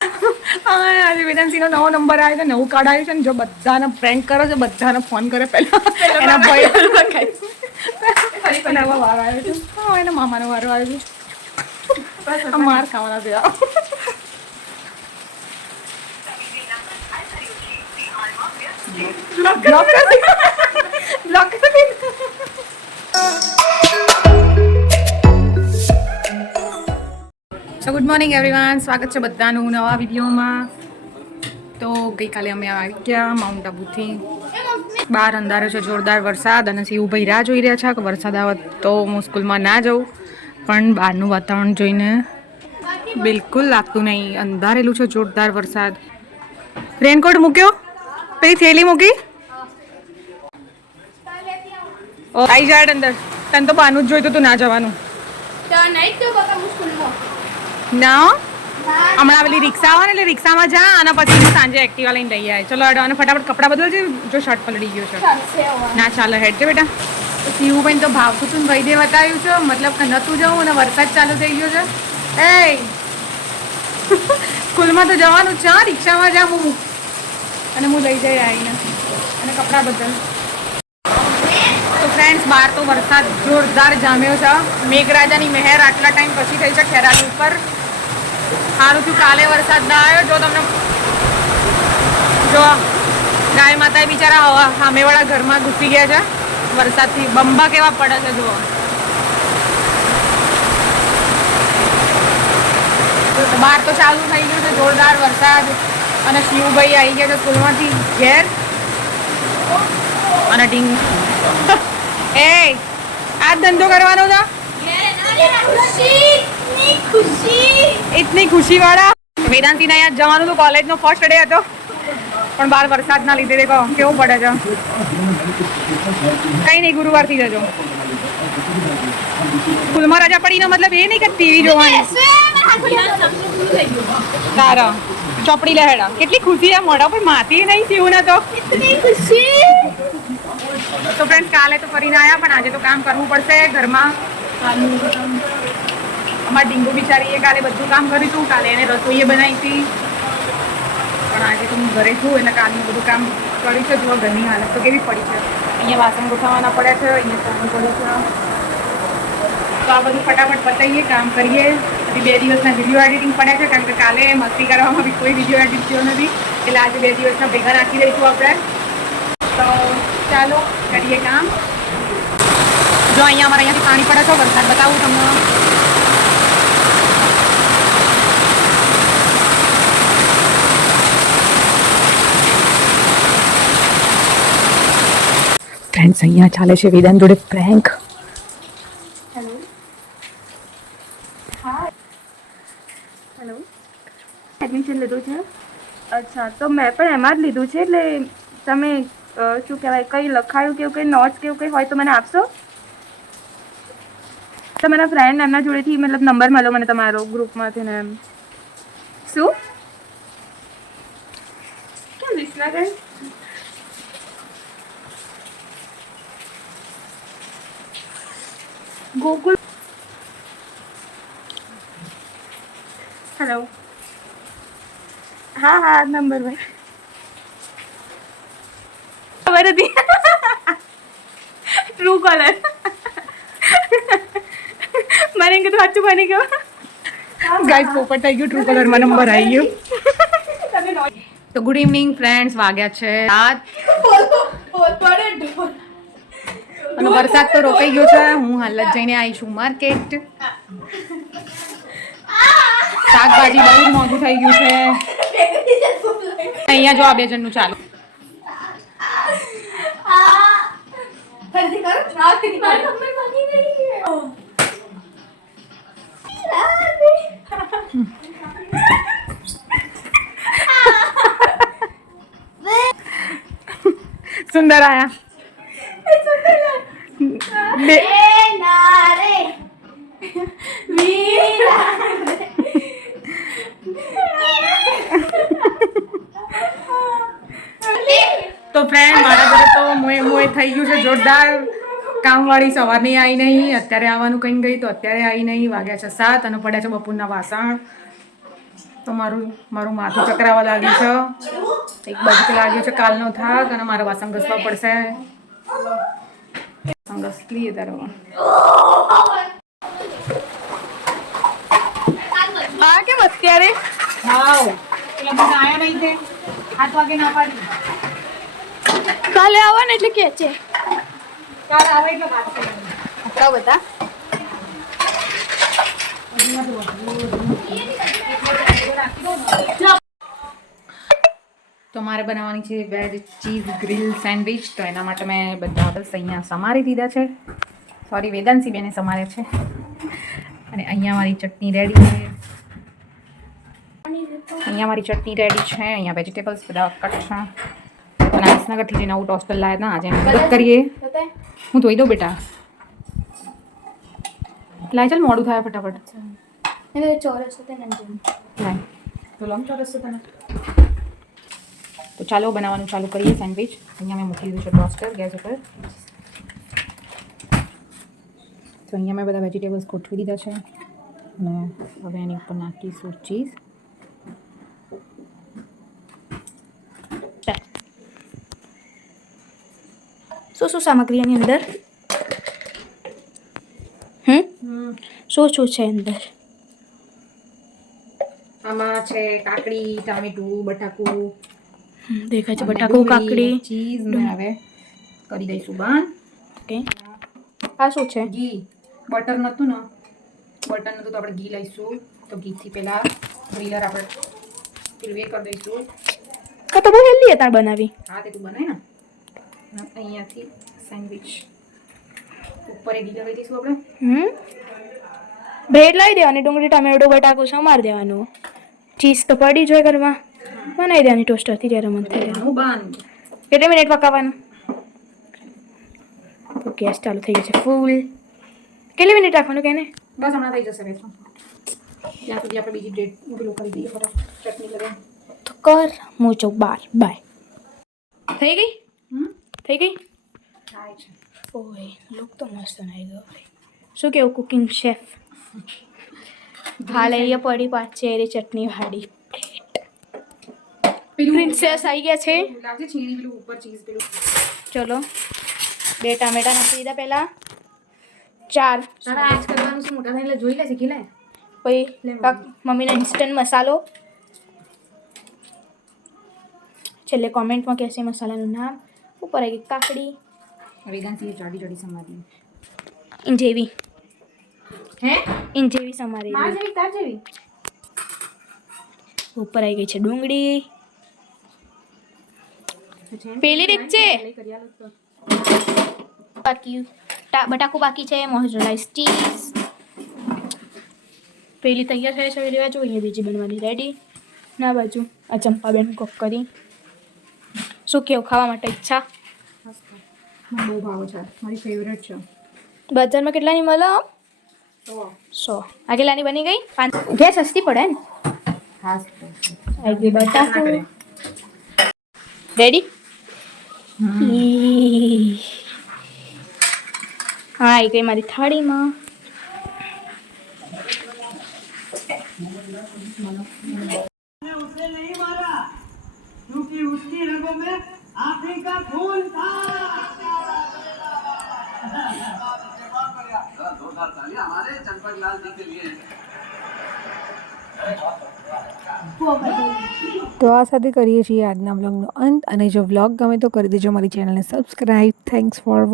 હા આજે વેદાંતિનો નવો નંબર આવ્યો છે નવું કાર્ડ આવ્યું છે ને જો બધાને પ્રેન્ક કરે છે બધાને ફોન કરે પહેલા એના ભાઈ અને હવે વારો આવ્યો છે. હા એના મામાનો વારો આવ્યો છે. માર ખાવાના છે block. Block so good morning everyone સ્વાગત છે બધાનું નવા વિડીયોમાં. તો ગઈકાલે અમે આવી ગયા માઉન્ટ આબુથી બહાર અંધારો છે, જોરદાર વરસાદ અને ભાઈ રાહ જોઈ રહ્યા છે કે વરસાદ આવે તો હું સ્કૂલમાં ના જઉં. પણ બહારનું વાતાવરણ જોઈને બિલકુલ લાગતું નહીં. અંધારેલું છે, જોરદાર વરસાદ. રેનકોટ મૂક્યો? પેલી થેલી મૂકી? આવી જાય અંદર. તને તો બહારનું જ જોઈતું તું, ના જવાનું. ના? હમણાં પેલી રિક્ષા આવે ને એટલે રિક્ષામાં જા અને પછી સાંજે એક્ટિવા લઈને લઈ આવે ચલો અડો અને ફટાફટ કપડાં બદલજે જો શર્ટ પલડી ગયો છે. ના ચાલો હેડ છે બેટા. બેન તો ભાવતું તું ભાઈ દે બતાવ્યું છે મતલબ કે નતું જવું અને વરસાદ ચાલુ થઈ ગયો છે. એ સ્કૂલમાં તો જવાનું છે હા રિક્ષામાં જા હું. અને હું લઈ જઈ આવીને. અને કપડાં બદલ. તો ફ્રેન્ડ્સ બહાર તો વરસાદ જોરદાર જામ્યો છે મેઘરાજાની મહેર આટલા ટાઈમ પછી થઈ છે ખેરાલુ ઉપર. સારું થયું. કાલે વરસાદ ના આવ્યો. જો તમને જો ગાય માતા બિચારા હવા સામેવાળા ઘરમાં ઘૂસી ગયા છે. વરસાદથી બંબા કેવા પડે છે, જુઓ. બહાર તો ચાલુ થઈ ગયું છે, જોરદાર વરસાદ. અને શિવભાઈ આવી ગયા છે સ્કૂલમાંથી, ઘેર. અને ટીંગ એ, આ ધંધો કરવાનો છે? ઇતની ખુશી વાળા વેદાંતિના અહીંયા જવાનું હતું કોલેજનો ફર્સ્ટ ડે હતો. પણ બહાર વરસાદના લીધે દેખો કેવું પડે છે. કઈ નહીં ગુરુવારથી જજો. સ્કૂલમાં રજા પડીનો મતલબ એ નહીં કે ટીવી જોવાની. તારા ચોપડી લહેડા કેટલી ખુશી આ મોઢા પર માતી નહીં થયું ને તો. તો ફ્રેન્ડ કાલે તો ફરીને આવ્યા પણ આજે તો કામ કરવું પડશે ઘરમાં. અમારા ડીંગુ બિચારીએ કાલે બધું કામ કર્યું હતું. કાલે એને રસોઈએ બનાવી હતી. પણ આજે તો હું ઘરે છું, એટલે કાલનું બધું કામ કર્યું છે. જો ઘરની હાલત તો કેવી પડી છે. અહીંયા વાસણ ગોઠવવાના પડ્યા છે, અહીંયા કામ પડ્યું છે. તો આ બધું ફટાફટ પતાવીએ, કામ કરીએ. પછી બે દિવસના વીડિયો એડિટિંગ પડ્યા છે, કારણ કે કાલે મસ્તી કરવામાં બી કોઈ વીડિયો એડિટ થયો નથી. એટલે આજે બે દિવસના ભેગા રાખી દઈશું આપણે. તો ચાલો, કરીએ કામ. જો અહીંયા અમારે અહીંયાથી પાણી પડે છે, વરસાદ બતાવું તમને. ફ્રેન્ડ્સ અહીંયા ચાલે છે. વેદાંત જોડે પ્રેન્ક હેલો એડમિશન લીધું છે? અચ્છા તો મેં પણ એમાં જ લીધું છે એટલે તમે શું કહેવાય કંઈ લખાયું કે એવું કંઈ નોટ્સ કે એવું કંઈ હોય તો મને આપશો? તમારા ફ્રેન્ડ એમના જોડેથી મતલબ નંબર મળ્યો મને તમારો ગ્રુપમાંથી ને એમ. શું? કેમ વિસનગર ગોકુલ હેલો હા હા આ નંબર ભાઈ ખબર હતી ટ્રુ કોલર મને એમ કીધું સાચું બની ગયું ગાઈસ પોપટ થઈ ગયું ટ્રુ કલરમાં નંબર આવી ગયો તો ગુડ ઇવનિંગ ફ્રેન્ડ્સ વાગ્યા છે સાત અને વરસાદ તો રોકાઈ ગયો છે. હું હાલ જ જઈને આવી છું માર્કેટ શાકભાજી બહુ મોંઘું થઈ ગયું છે. અહીંયા જો આ બે જણનું ચાલુ. સુંદર આયા. બે- તો ફ્રેન્ડ મારા ઘરે તો મોએ મોએ થઈ ગયું છે જોરદાર. કામવાળી સવારની આવી નહીં અત્યારે આવવાનું કંઈ ગઈ તો અત્યારે આવી નહીં વાગ્યા છે સાત અને પડ્યા છે બપોરના વાસણ. તો મારું મારું માથું ચકરાવા લાગ્યું છે. એક બાજુ લાગ્યું છે કાલનો થાક અને મારે વાસણ ઘસવા પડશે. વાસણ ઘસી લઈએ તારો કેમ અત્યારે હાવ એટલે બધા આયા નહીં તે સાત વાગે ના પાડી કાલે આવો ને એટલે કે છે કાલે આવે એટલે વાત કરીએ બધા તો મારે બનાવવાની છે વેજ ચીઝ ગ્રીલ સેન્ડવિચ. તો એના માટે મેં બધા બસ અહીંયા સમારી દીધા છે. સોરી વેદાંશી બેને સમારે છે. અને અહીંયા મારી ચટણી રેડી છે. અહીંયા મારી ચટણી રેડી છે. અહીંયા વેજીટેબલ્સ બધા કટ છે. અને વિસનગરથી જે નવું ટોસ્ટર લાવ્યા હતા આજે મદદ કરીએ. હું ધોઈ દઉં બેટા. લાય ચાલ મોડું થાય ફટાફટ. ચોરસ તો લંબચોરસ છે તને. તો ચાલો બનાવવાનું ચાલુ કરીએ સેન્ડવિચ. અહીંયા મેં મૂકી દીધું છે ટોસ્ટર ગેસ ઉપર. તો અહીંયા મેં બધા વેજીટેબલ્સ ગોઠવી દીધા છે. અને હવે એની ઉપર નાખીશું ચીઝ. શું શું સામગ્રી એની અંદર? હમ. શું શું છે અંદર? આમાં છે કાકડી ટામેટું બટાકું દેખાય છે બટાકું કાકડી. ચીઝ ને હવે કરી દઈશું બંધ ઓકે. આ શું છે? ઘી. બટર નહોતું ને? બટર નહોતું તો આપણે ઘી લઈશું. તો ઘીથી પહેલાં ગ્રીલર આપણે એ કરી દઈશું. આ તો બહુ હેલ્ધી હતા બનાવી. હા તે તું બનાય ને. અહીંયાથી સેન્ડવિચ ઉપર એ ઘી લગાવી દઈશું આપણે. હમ? બ્રેડ લાવી દેવાની ડુંગળી ટામેટું બટાકું સમાર દેવાનું. ચીઝ તો પડી જ હોય ઘરમાં. બનાવી દેવાની ટોસ્ટરથી જ્યારે મન થાય કેટલી મિનિટ પકાવવાનું. તો ગેસ ચાલુ થઈ ગયો છે ફૂલ કેટલી મિનિટ રાખવાનું કે ને બસ હમણાં થઈ જશે ત્યાં સુધી આપણે બીજી બ્રેડ પેલું કરી દઈએ ચટણી લગાવી તો કર. ચૌ બાર બાય થઈ ગઈ? થઈ ગઈ? છે. ઓય લુક તો મસ્ત આવી ગયો શું કેવું કુકિંગ શેફ ભાલે. પડી પાછી એરી ચટણી વાળી. પ્રિન્સેસ આવી ગયા છે. લાગશે છીણી પેલું ઉપર ચીઝ પેલું ચલો. બે ટામેટા નાખી દીધા પહેલા. ચાર. તારા આજ કરવાનું છે મોટા થઈને જોઈ લે શીખી લે પછી મમ્મીના ઇન્સ્ટન્ટ મસાલો. છેલ્લે કોમેન્ટમાં કહેશે મસાલાનું નામ. ઉપર આવી ગઈ કાકડી. વેદાંતી જાડી જાડી સમારી જેવી. હે? ઇન જેવી સમારી માર જેવી તાર જેવી? ઉપર આવી ગઈ છે ડુંગળી. પેલી રીત છે. બાકી બટાકુ બાકી છે મોઝરેલા ચીઝ પેલી તૈયાર થઈ છે રહેવા જોઈએ બીજી બનવાની રેડી ના બાજુ આ ચંપાબેન કોક કરી. શું કેવું ખાવા માટે ઈચ્છા? બહુ ભાવ છે. મારી ફેવરેટ છે. બજારમાં કેટલાની મળે સો. આ કેટલાની બની ગઈ? પાંચ. ગેસ સસ્તી પડે ને? રેડી હા આવી ગઈ મારી થાળીમાં क्योंकि उसकी रगों में आखिरी का खून था हमारे चंपक लाल जी के लिए તો આ સાથે કરીએ છીએ આજના વ્લોગનો અંત અને જો વ્લોગ ગમે તો કરી દેજો, મારી ચેનલને સબસ્ક્રાઈબ થેન્ક્સ ફોર